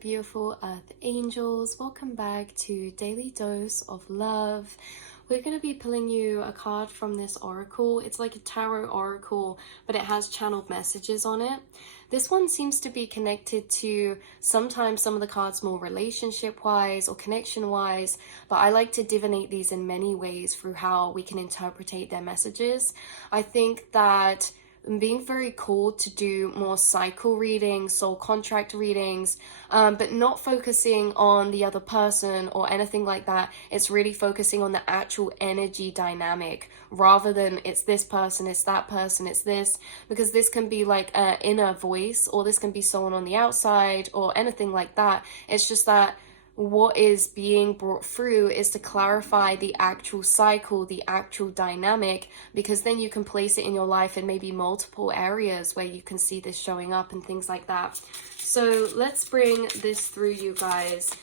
beautiful earth angels. Welcome back to Daily Dose of Love. We're going to be pulling you a card from this oracle. It's like a tarot oracle, but it has channeled messages on it. This one seems to be connected to sometimes some of the cards more relationship-wise or connection-wise, but I like to divinate these in many ways through how we can interpret their messages. I think that being very called to do more cycle readings, soul contract readings, but not focusing on the other person or anything like that. It's really focusing on the actual energy dynamic rather than it's this person, it's that person, it's this, because this can be like an inner voice, or this can be someone on the outside or anything like that. It's just that what is being brought through is to clarify the actual cycle, the actual dynamic, because then you can place it in your life in maybe multiple areas where you can see this showing up and things like that. So let's bring this through, you guys.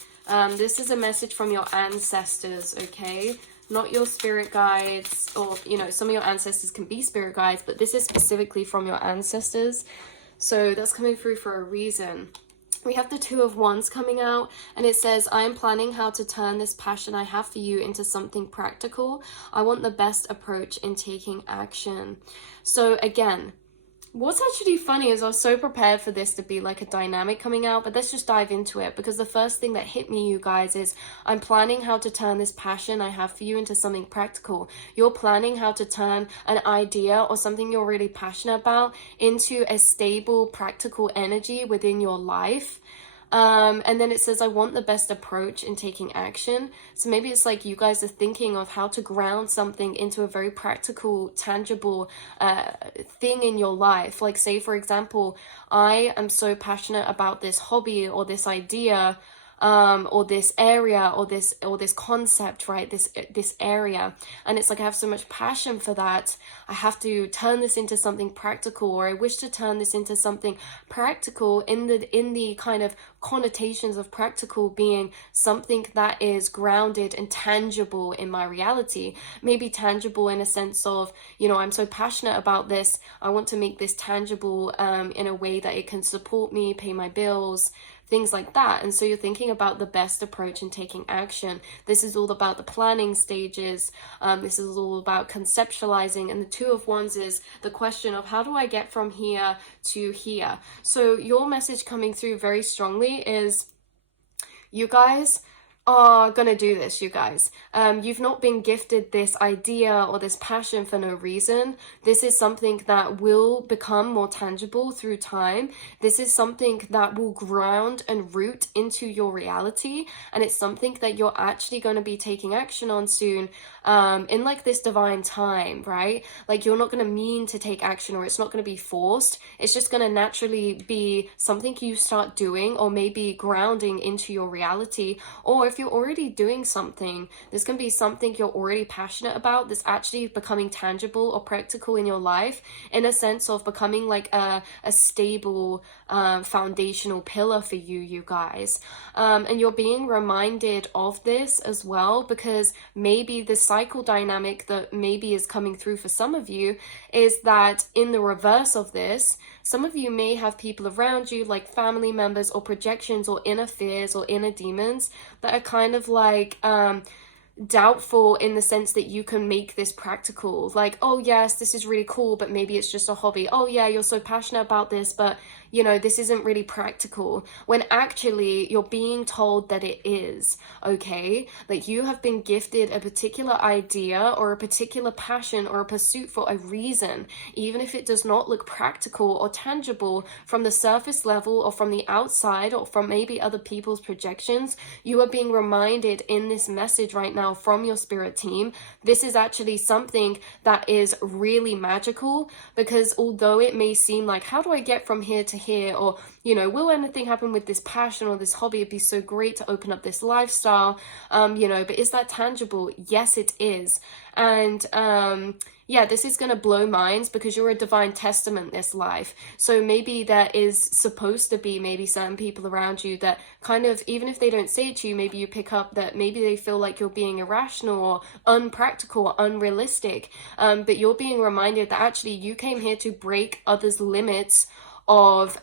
This is a message from your ancestors, okay? Not your spirit guides, or, you know, some of your ancestors can be spirit guides, but this is specifically from your ancestors. So that's coming through for a reason. We have the Two of Wands coming out, and it says, I am planning how to turn this passion I have for you into something practical. I want the best approach in taking action. So again, what's actually funny is I was so prepared for this to be like a dynamic coming out, but let's just dive into it, because the first thing that hit me, you guys, is I'm planning how to turn this passion I have for you into something practical. You're planning how to turn an idea or something you're really passionate about into a stable, practical energy within your life. And then it says, I want the best approach in taking action. So maybe it's like you guys are thinking of how to ground something into a very practical, tangible thing in your life. Like, say, for example, I am so passionate about this hobby or this idea, or this area, or this concept, right? This area, and it's like I have so much passion for that. I have to turn this into something practical, or I wish to turn this into something practical in the kind of connotations of practical being something that is grounded and tangible in my reality. Maybe tangible in a sense of, you know, I'm so passionate about this, I want to make this tangible in a way that it can support me, pay my bills, things like that. And so you're thinking about the best approach in taking action. This is all about the planning stages. This is all about conceptualizing. And the Two of Wands is the question of, how do I get from here to here? So your message coming through very strongly is, you guys are gonna do this, you guys. You've not been gifted this idea or this passion for no reason. This is something that will become more tangible through time. This is something that will ground and root into your reality, and it's something that you're actually going to be taking action on soon, in like this divine time, right? Like, you're not going to mean to take action, or it's not going to be forced. It's just going to naturally be something you start doing, or maybe grounding into your reality. Or if you're already doing something, this can be something you're already passionate about that's actually becoming tangible or practical in your life, in a sense of becoming like a stable foundational pillar for you guys. And you're being reminded of this as well, because maybe the cycle dynamic that maybe is coming through for some of you is that in the reverse of this, some of you may have people around you, like family members or projections or inner fears or inner demons, that are kind of like doubtful in the sense that you can make this practical. Like, oh yes, this is really cool, but maybe it's just a hobby. Oh yeah, you're so passionate about this, but you know, this isn't really practical, when actually you're being told that it is, okay? Like, you have been gifted a particular idea or a particular passion or a pursuit for a reason, even if it does not look practical or tangible from the surface level or from the outside or from maybe other people's projections. You are being reminded in this message right now from your spirit team, this is actually something that is really magical, because although it may seem like, how do I get from here to here, or, you know, will anything happen with this passion or this hobby? It'd be so great to open up this lifestyle, you know, but is that tangible? Yes, it is. And yeah, this is going to blow minds, because you're a divine testament this life. So maybe there is supposed to be maybe certain people around you that kind of, even if they don't say it to you, maybe you pick up that maybe they feel like you're being irrational or unpractical or unrealistic, but you're being reminded that actually you came here to break others' limits of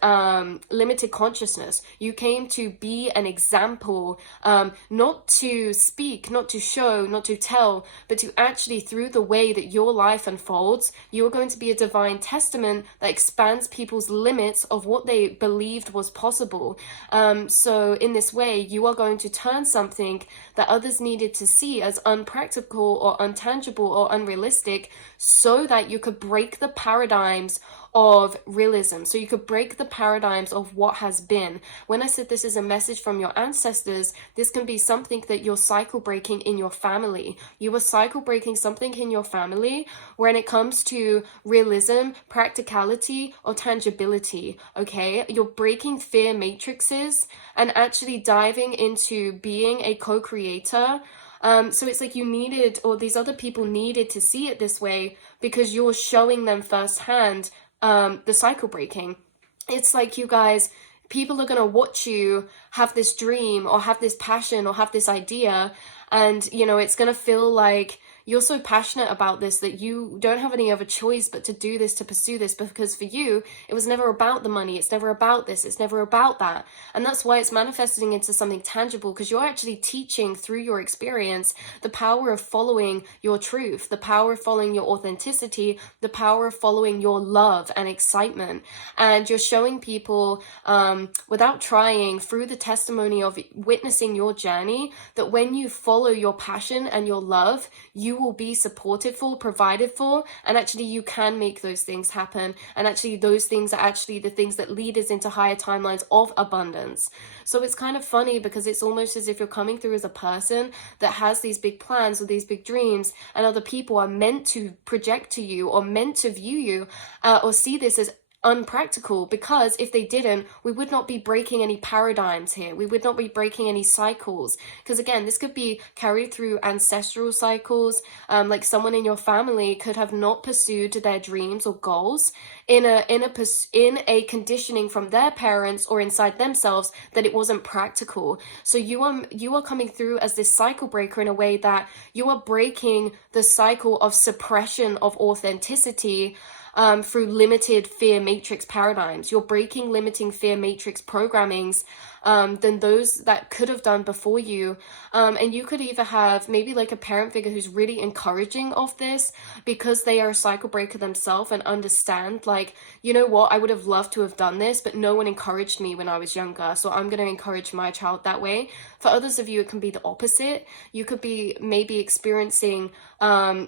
limited consciousness. You came to be an example, not to speak, not to show, not to tell, but to actually, through the way that your life unfolds, you're going to be a divine testament that expands people's limits of what they believed was possible. So in this way, you are going to turn something that others needed to see as unpractical or untangible or unrealistic, so that you could break the paradigms of realism. So you could break the paradigms of what has been. When I said this is a message from your ancestors, this can be something that you're cycle breaking in your family. You are cycle breaking something in your family when it comes to realism, practicality, or tangibility. Okay, you're breaking fear matrices and actually diving into being a co-creator. So it's like you needed, or these other people needed to see it this way, because you're showing them firsthand the cycle breaking. It's like, you guys, people are going to watch you have this dream or have this passion or have this idea, and you know, it's going to feel like you're so passionate about this that you don't have any other choice but to do this, to pursue this, because for you it was never about the money, it's never about this, it's never about that. And that's why it's manifesting into something tangible, because you're actually teaching through your experience the power of following your truth, the power of following your authenticity, the power of following your love and excitement. And you're showing people without trying, through the testimony of witnessing your journey, that when you follow your passion and your love, you will be supported for, provided for, and actually you can make those things happen. And actually those things are actually the things that lead us into higher timelines of abundance. So it's kind of funny, because it's almost as if you're coming through as a person that has these big plans or these big dreams, and other people are meant to project to you or meant to view you or see this as unpractical, because if they didn't, we would not be breaking any paradigms here, we would not be breaking any cycles. Because again, this could be carried through ancestral cycles. Like someone in your family could have not pursued their dreams or goals in a conditioning from their parents or inside themselves that it wasn't practical. So you are coming through as this cycle breaker in a way that you are breaking the cycle of suppression of authenticity through limited fear matrix paradigms. You're breaking limiting fear matrix programmings than those that could have done before you. And you could either have maybe like a parent figure who's really encouraging of this, because they are a cycle breaker themselves and understand, like, you know what, I would have loved to have done this, but no one encouraged me when I was younger, so I'm going to encourage my child that way. For others of you, it can be the opposite. You could be maybe experiencing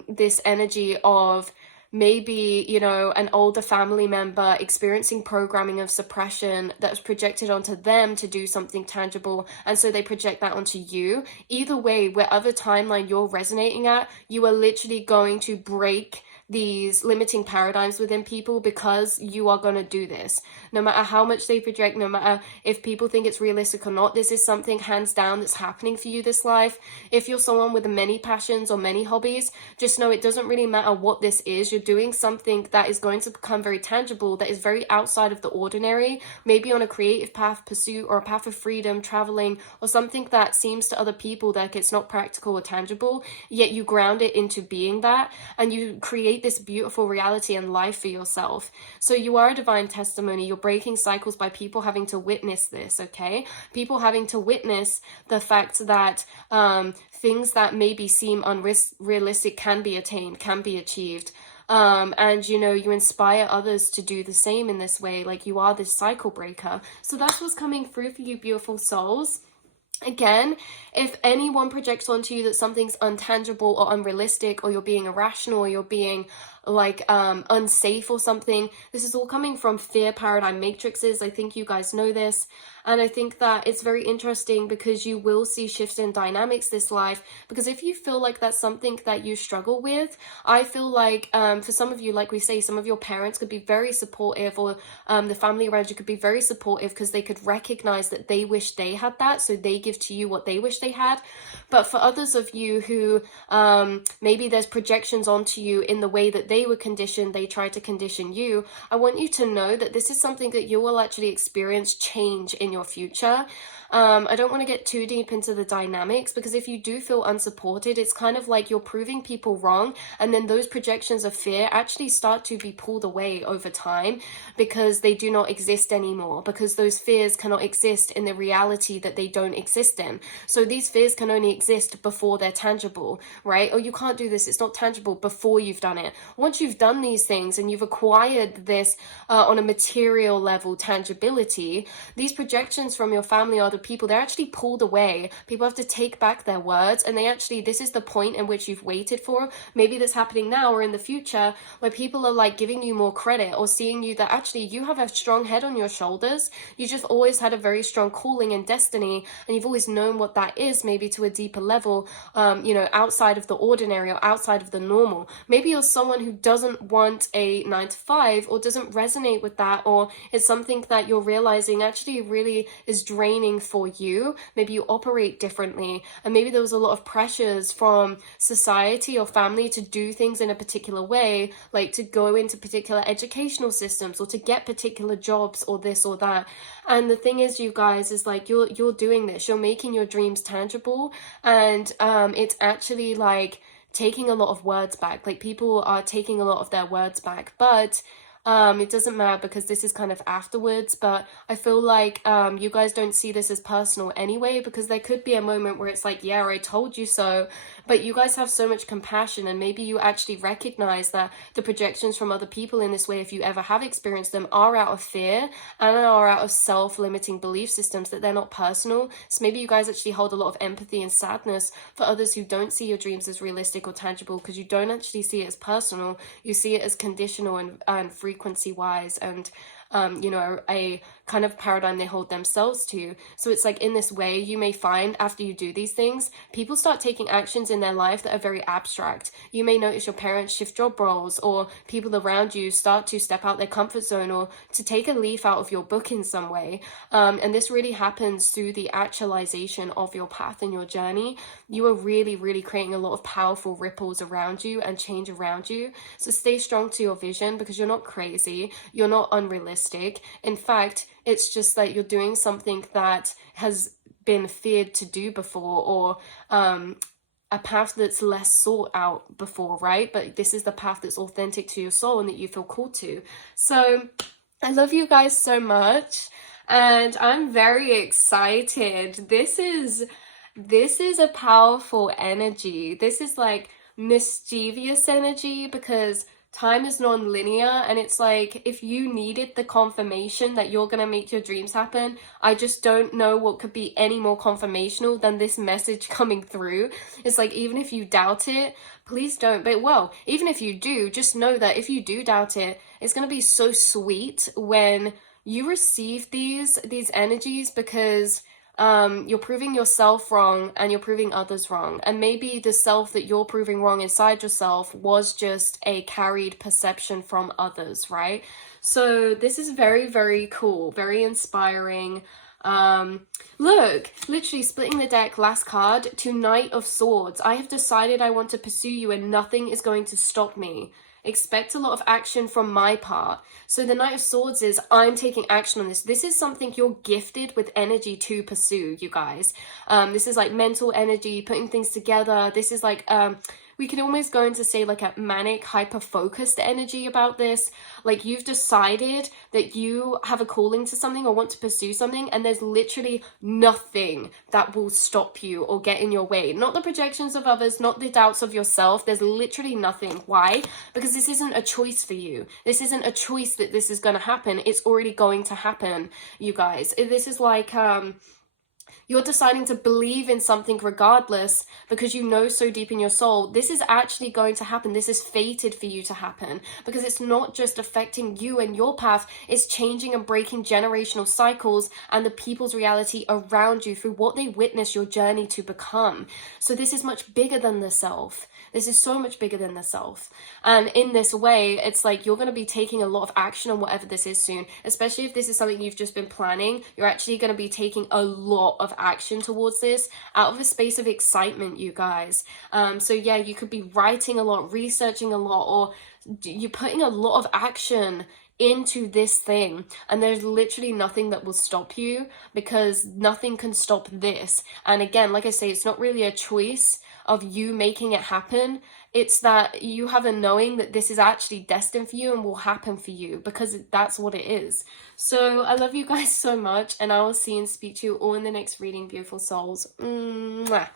this energy of maybe, you know, an older family member experiencing programming of suppression that was projected onto them to do something tangible, and so they project that onto you. Either way, wherever timeline you're resonating at, you are literally going to break these limiting paradigms within people, because you are going to do this. No matter how much they project, no matter if people think it's realistic or not, this is something hands down that's happening for you this life. If you're someone with many passions or many hobbies, just know it doesn't really matter what this is. You're doing something that is going to become very tangible, that is very outside of the ordinary, maybe on a creative path, pursuit, or a path of freedom, traveling, or something that seems to other people that it's not practical or tangible, yet you ground it into being that, and you create this beautiful reality and life for yourself. So you are a divine testimony. You're breaking cycles by people having to witness this, okay? People having to witness the fact that things that maybe seem unrealistic can be attained, can be achieved. And you know, you inspire others to do the same in this way. Like, you are this cycle breaker. So that's what's coming through for you, beautiful souls. Again, if anyone projects onto you that something's untangible or unrealistic, or you're being irrational, or you're being like unsafe or something, this is all coming from fear paradigm matrices. I think you guys know this. And I think that it's very interesting, because you will see shifts in dynamics this life. Because if you feel like that's something that you struggle with, I feel like for some of you, like we say, some of your parents could be very supportive, or the family around you could be very supportive, because they could recognize that they wish they had that, so they give to you what they wish they had. But for others of you who maybe there's projections onto you in the way that they were conditioned, they tried to condition you. I want you to know that this is something that you will actually experience change in your future. I don't want to get too deep into the dynamics, because if you do feel unsupported, it's kind of like you're proving people wrong, and then those projections of fear actually start to be pulled away over time because they do not exist anymore, because those fears cannot exist in the reality that they don't exist in. So these fears can only exist before they're tangible, right? Or you can't do this, it's not tangible before you've done it. Once you've done these things and you've acquired this on a material level tangibility, these projections from your family or other people, they're actually pulled away. People have to take back their words, and they actually, this is the point in which you've waited for. Maybe that's happening now or in the future, where people are like giving you more credit or seeing you that actually you have a strong head on your shoulders. You just always had a very strong calling and destiny, and you've always known what that is, maybe to a deeper level, outside of the ordinary or outside of the normal. Maybe you're someone who doesn't want a 9 to 5 or doesn't resonate with that, or it's something that you're realizing actually really is draining for you. Maybe you operate differently, and maybe there was a lot of pressures from society or family to do things in a particular way, like to go into particular educational systems or to get particular jobs or this or that. And the thing is, you guys, is like you're doing this, you're making your dreams tangible, and it's actually like taking a lot of words back. Like people are taking a lot of their words back, but it doesn't matter because this is kind of afterwards. But I feel like you guys don't see this as personal anyway, because there could be a moment where it's like, yeah, I told you so. But you guys have so much compassion, and maybe you actually recognize that the projections from other people in this way, if you ever have experienced them, are out of fear and are out of self-limiting belief systems, that they're not personal. So maybe you guys actually hold a lot of empathy and sadness for others who don't see your dreams as realistic or tangible, because you don't actually see it as personal. You see it as conditional and frequency wise, and a kind of paradigm they hold themselves to. So it's like, in this way, you may find after you do these things, people start taking actions in their life that are very abstract. You may notice your parents shift job roles, or people around you start to step out their comfort zone, or to take a leaf out of your book in some way. And this really happens through the actualization of your path and your journey. You are really, really creating a lot of powerful ripples around you and change around you. So stay strong to your vision, because you're not crazy, you're not unrealistic. In fact, it's just that you're doing something that has been feared to do before, or a path that's less sought out before, right? But this is the path that's authentic to your soul and that you feel called to. So I love you guys so much, and I'm very excited. This is a powerful energy. This is like mischievous energy, because time is non-linear, and it's like, if you needed the confirmation that you're gonna make your dreams happen, I just don't know what could be any more confirmational than this message coming through. It's like, even if you doubt it, please don't. But well, even if you do, just know that if you do doubt it, it's gonna be so sweet when you receive these energies, because you're proving yourself wrong and you're proving others wrong. And maybe the self that you're proving wrong inside yourself was just a carried perception from others, right? So this is very, very cool, very inspiring. Look, literally splitting the deck, last card, to Knight of Swords. I have decided I want to pursue you and nothing is going to stop me. Expect a lot of action from my part. So the Knight of Swords is, I'm taking action on this. This is something you're gifted with energy to pursue, you guys. This is like mental energy, putting things together. This is like, we can almost go into, say, like a manic, hyper-focused energy about this. Like, you've decided that you have a calling to something or want to pursue something, and there's literally nothing that will stop you or get in your way. Not the projections of others, not the doubts of yourself. There's literally nothing. Why? Because this isn't a choice for you. This isn't a choice that this is going to happen. It's already going to happen, you guys. This is like, you're deciding to believe in something regardless, because you know so deep in your soul, this is actually going to happen. This is fated for you to happen, because it's not just affecting you and your path, it's changing and breaking generational cycles and the people's reality around you through what they witness your journey to become. So this is much bigger than the self. This is so much bigger than the self. And in this way, it's like you're going to be taking a lot of action on whatever this is soon, especially if this is something you've just been planning. You're actually going to be taking a lot of action towards this out of a space of excitement, you guys. So yeah, you could be writing a lot, researching a lot, or you're putting a lot of action into this thing, and there's literally nothing that will stop you, because nothing can stop this. And again, like I say, it's not really a choice of you making it happen. It's that you have a knowing that this is actually destined for you and will happen for you, because that's what it is. So I love you guys so much, and I will see and speak to you all in the next reading, beautiful souls. Mwah.